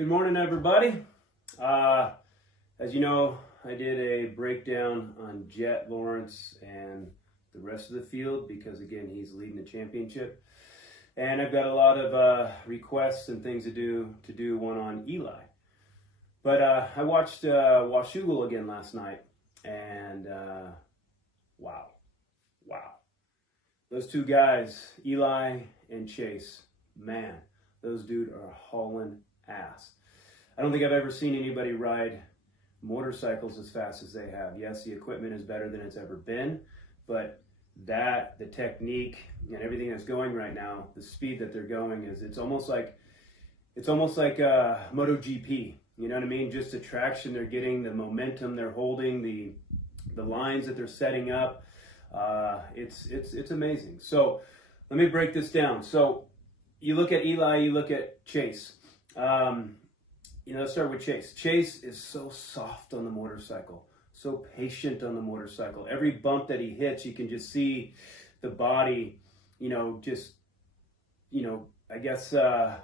Good morning, everybody. As you know, I did a breakdown on Jett Lawrence and the rest of the field because, again, he's leading the championship. And I've got a lot of requests and things to do one on Eli. But I watched Washougal again last night, and wow. Those two guys, Eli and Chase, man, those dudes are hauling ass. I don't think I've ever seen anybody ride motorcycles as fast as they have. Yes, the equipment is better than it's ever been, but the technique and everything that's going right now, the speed that they're going it's almost like MotoGP. You know what I mean? Just the traction they're getting, the momentum they're holding, the lines that they're setting up. It's amazing. So let me break this down. So you look at Eli, you look at Chase. Let's start with Chase. Chase is so soft on the motorcycle, so patient on the motorcycle. Every bump that he hits, you can just see the body,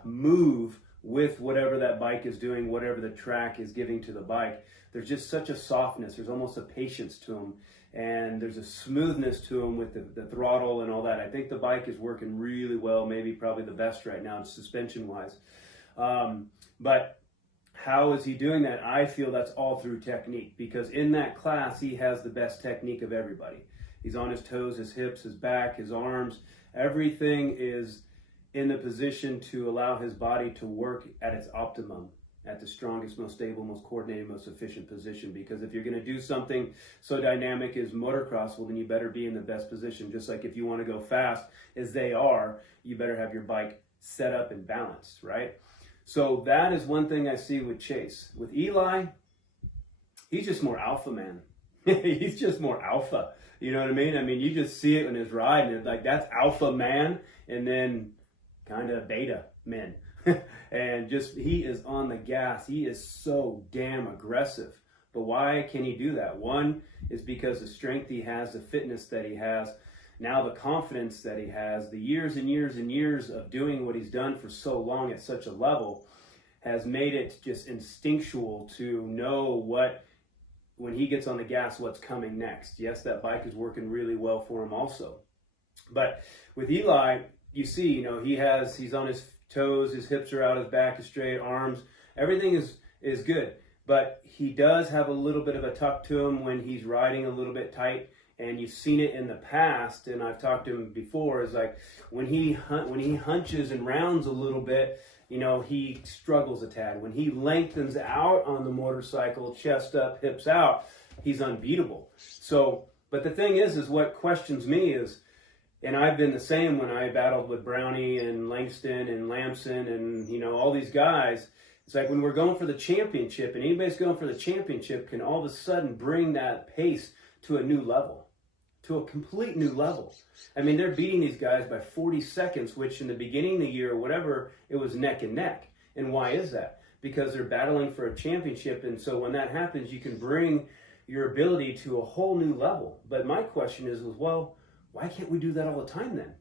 move with whatever that bike is doing, whatever the track is giving to the bike. There's just such a softness. There's almost a patience to him, and there's a smoothness to him with the throttle and all that. I think the bike is working really well, probably the best right now, suspension-wise. But how is he doing that? I feel that's all through technique, because in that class, he has the best technique of everybody. He's on his toes, his hips, his back, his arms. Everything is in the position to allow his body to work at its optimum, at the strongest, most stable, most coordinated, most efficient position. Because if you're going to do something so dynamic as motocross, well, then you better be in the best position. Just like if you want to go fast as they are, you better have your bike set up and balanced, right? So that is one thing I see with Chase. With Eli, he's just more alpha, man. He's just more alpha. You know what I mean? I mean, you just see it in his ride, and it's like, that's alpha man, and then kind of beta men. And just, he is on the gas. He is so damn aggressive. But why can he do that? One is because the strength he has, the fitness that he has, now the confidence that he has, the years and years and years of doing what he's done for so long at such a level has made it just instinctual to know when he gets on the gas, what's coming next. Yes, that bike is working really well for him also. But with Eli, you see, he's on his toes, his hips are out, his back is straight, arms, everything is good. But he does have a little bit of a tuck to him when he's riding a little bit tight. And you've seen it in the past, and I've talked to him before, is like when he hunches and rounds a little bit, he struggles a tad. When he lengthens out on the motorcycle, chest up, hips out, he's unbeatable. So, but the thing is what questions me is, and I've been the same when I battled with Brownie and Langston and Lamson and, all these guys. It's like when we're going for the championship, and anybody's going for the championship can all of a sudden bring that pace to a new level. To a complete new level. I mean, they're beating these guys by 40 seconds, which in the beginning of the year or whatever, it was neck and neck. And why is that? Because they're battling for a championship. And so when that happens, you can bring your ability to a whole new level. But my question is, well, why can't we do that all the time then?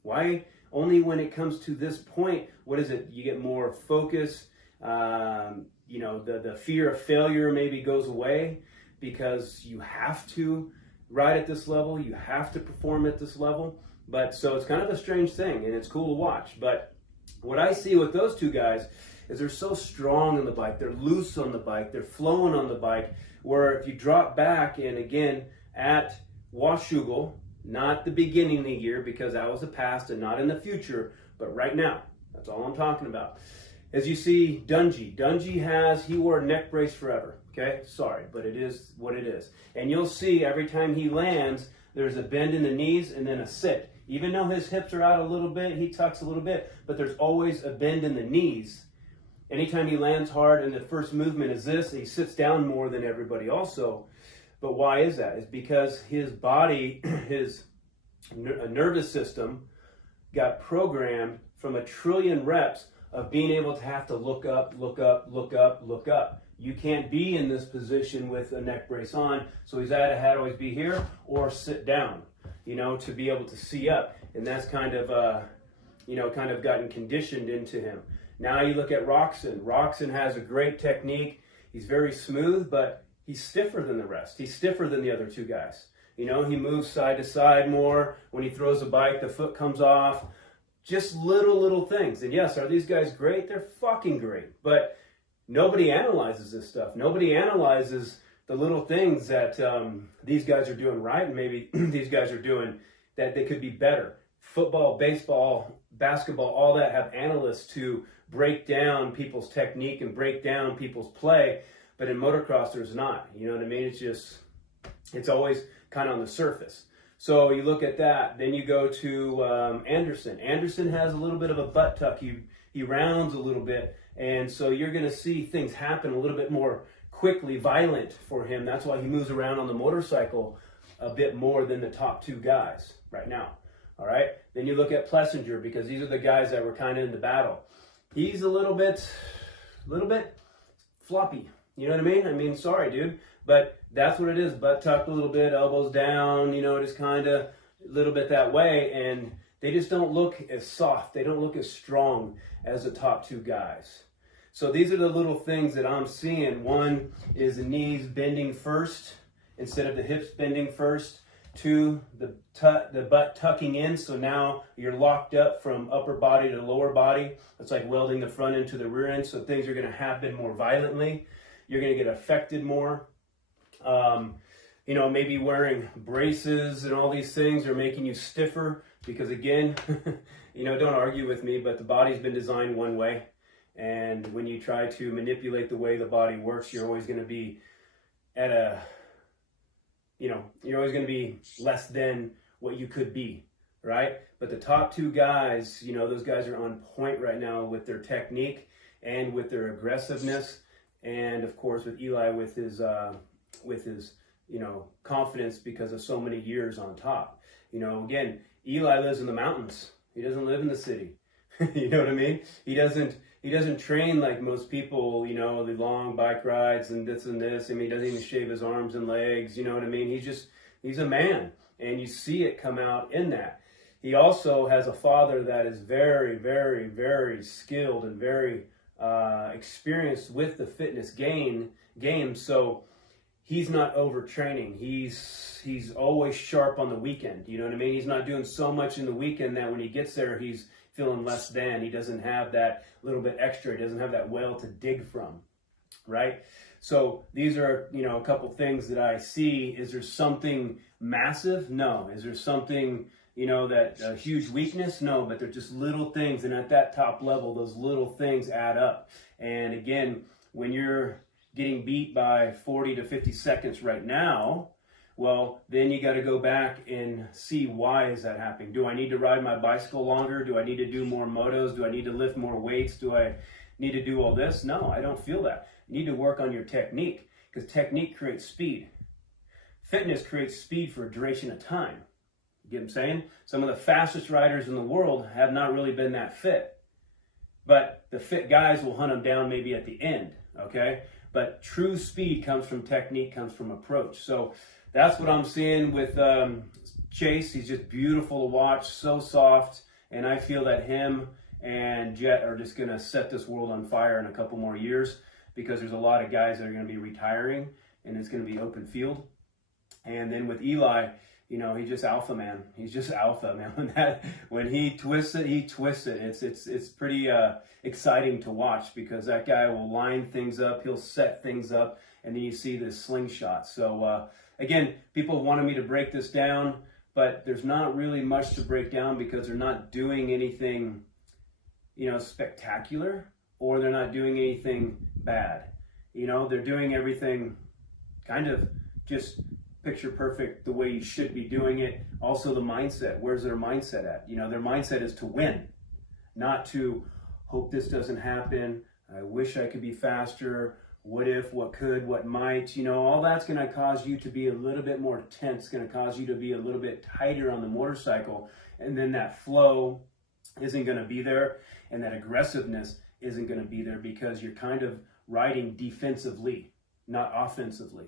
Why only when it comes to this point, what is it? You get more focus, the fear of failure maybe goes away because you have to ride at this level, you have to perform at this level. But so it's kind of a strange thing, and it's cool to watch. But what I see with those two guys is they're so strong on the bike, they're loose on the bike, they're flowing on the bike, where if you drop back, and again, at Washougal, not the beginning of the year, because that was the past and not in the future, but right now, that's all I'm talking about. As you see, Dungey he wore a neck brace forever. Okay, sorry, but it is what it is. And you'll see every time he lands, there's a bend in the knees and then a sit. Even though his hips are out a little bit, he tucks a little bit, but there's always a bend in the knees. Anytime he lands hard and the first movement is this, he sits down more than everybody also. But why is that? It's because his body, his nervous system got programmed from 1 trillion reps of being able to have to look up, look up, look up, look up. You can't be in this position with a neck brace on, so he's either had to always be here or sit down, to be able to see up. And that's kind of gotten conditioned into him. Now you look at Roxon. Roxon has a great technique. He's very smooth, but he's stiffer than the rest. He's stiffer than the other two guys. You know, he moves side to side more. When he throws a bike, the foot comes off. Just little things. And yes, are these guys great? They're fucking great. But nobody analyzes this stuff. Nobody analyzes the little things that these guys are doing right, and maybe these guys are doing that they could be better. Football, baseball, basketball, all that have analysts to break down people's technique and break down people's play. But in motocross, there's not. You know what I mean? It's always kind of on the surface. So you look at that. Then you go to Anderson. Anderson has a little bit of a butt tuck. He rounds a little bit. And so you're going to see things happen a little bit more quickly, violent for him. That's why he moves around on the motorcycle a bit more than the top two guys right now. All right. Then you look at Plessinger, because these are the guys that were kind of in the battle. He's a little bit floppy. You know what I mean? I mean, sorry, dude, but that's what it is. Butt tucked a little bit, elbows down, you know, just kind of a little bit that way. And they just don't look as soft. They don't look as strong as the top two guys. So these are the little things that I'm seeing. One is the knees bending first instead of the hips bending first. Two, the butt tucking in. So now you're locked up from upper body to lower body. It's like welding the front end to the rear end. So things are going to happen more violently. You're going to get affected more. You know, maybe wearing braces and all these things are making you stiffer because, again, you know, don't argue with me, but the body's been designed one way. And when you try to manipulate the way the body works, you're always going to be at a, you know, you're always going to be less than what you could be, right? But the top two guys, you know, those guys are on point right now with their technique and with their aggressiveness. And of course, with Eli, with his, you know, confidence because of so many years on top. You know, again, Eli lives in the mountains. He doesn't live in the city. You know what I mean? He doesn't train like most people, you know, the long bike rides and this and this. I mean, he doesn't even shave his arms and legs. You know what I mean? He's a man, and you see it come out in that. He also has a father that is very, very, very skilled and very experienced with the fitness game. So he's not overtraining. He's always sharp on the weekend. You know what I mean? He's not doing so much in the weekend that when he gets there, he's feeling less than. He doesn't have that little bit extra. He doesn't have that well to dig from, right? So these are, you know, a couple things that I see. Is there something massive? No. Is there something, you know, that a huge weakness? No, but they're just little things. And at that top level, those little things add up. And again, when you're getting beat by 40 to 50 seconds right now, well, then you got to go back and see, why is that happening? Do I need to ride my bicycle longer? Do I need to do more motos? Do I need to lift more weights? Do I need to do all this? No, I don't feel that. You need to work on your technique, because technique creates speed. Fitness creates speed for a duration of time. You get what I'm saying? Some of the fastest riders in the world have not really been that fit. But the fit guys will hunt them down maybe at the end, okay? But true speed comes from technique, comes from approach. So that's what I'm seeing with Chase. He's just beautiful to watch, so soft. And I feel that him and Jett are just going to set this world on fire in a couple more years, because there's a lot of guys that are going to be retiring, and it's going to be open field. And then with Eli, you know, he's just alpha, man. He's just alpha, man. When he twists it, he twists it. It's pretty exciting to watch, because that guy will line things up. He'll set things up, and then you see this slingshot. So, again, people wanted me to break this down, but there's not really much to break down, because they're not doing anything, you know, spectacular, or they're not doing anything bad. You know, they're doing everything kind of just picture perfect the way you should be doing it. Also the mindset. Where's their mindset at? You know, their mindset is to win, not to hope this doesn't happen. I wish I could be faster. What if, what could, what might, you know, all that's going to cause you to be a little bit more tense, going to cause you to be a little bit tighter on the motorcycle. And then that flow isn't going to be there, and that aggressiveness isn't going to be there, because you're kind of riding defensively, not offensively.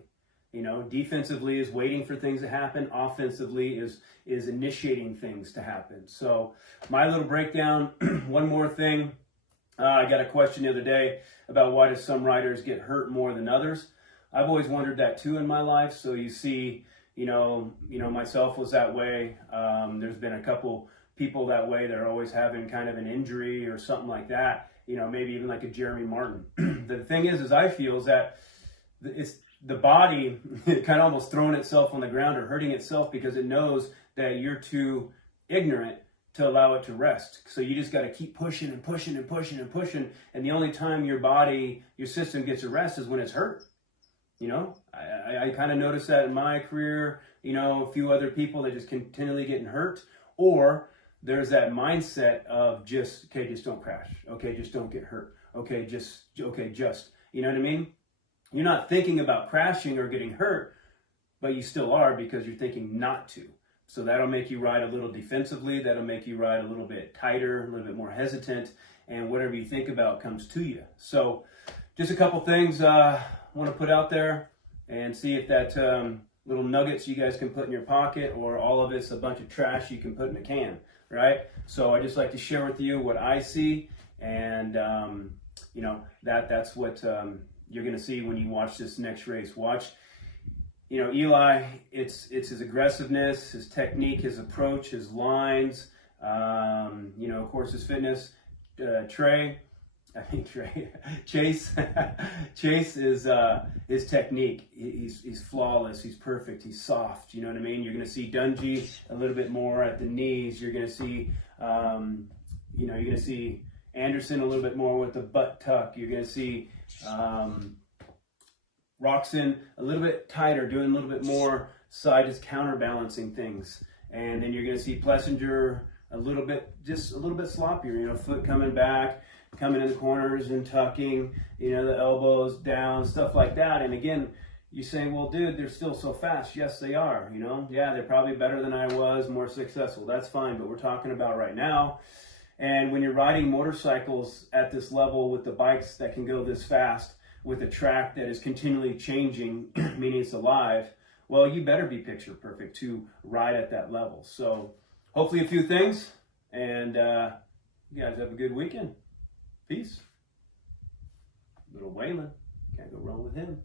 You know, defensively is waiting for things to happen. Offensively is initiating things to happen. So my little breakdown, one more thing. I got a question the other day about why do some riders get hurt more than others. I've always wondered that too in my life. So you see, myself was that way. There's been a couple people that way that are always having kind of an injury or something like that. Maybe even like a Jeremy Martin. The thing is I feel is that it's the body kind of almost throwing itself on the ground or hurting itself because it knows that you're too ignorant to allow it to rest. So you just got to keep pushing and pushing and pushing and pushing. And the only time your body, your system gets a rest is when it's hurt. I kind of noticed that in my career, a few other people that just continually getting hurt, or there's that mindset of just don't crash. Okay, just don't get hurt. Okay, just, you know what I mean? You're not thinking about crashing or getting hurt, but you still are because you're thinking not to. So that'll make you ride a little defensively. That'll make you ride a little bit tighter, a little bit more hesitant, and whatever you think about comes to you. So just a couple things I want to put out there and see if that little nuggets you guys can put in your pocket, or all of it's a bunch of trash you can put in a can, right? So I just like to share with you what I see, and that's what you're going to see when you watch this next race. Watch. Eli, it's his aggressiveness, his technique, his approach, his lines, of course, his fitness. Chase is his technique. He's flawless. He's perfect. He's soft. You know what I mean? You're going to see Dungey a little bit more at the knees. You're going to see, you're going to see Anderson a little bit more with the butt tuck. You're going to see Roxon a little bit tighter, doing a little bit more side, just counterbalancing things. And then you're going to see Plessinger a little bit sloppier, foot coming back, coming in the corners and tucking, the elbows down, stuff like that. And again, you say, well, dude, they're still so fast. Yes, they are, Yeah, they're probably better than I was, more successful. That's fine, but we're talking about right now. And when you're riding motorcycles at this level with the bikes that can go this fast, with a track that is continually changing, meaning it's alive, well, you better be picture perfect to ride at that level. So hopefully a few things, and you guys have a good weekend. Peace. Little Waylon, can't go wrong with him.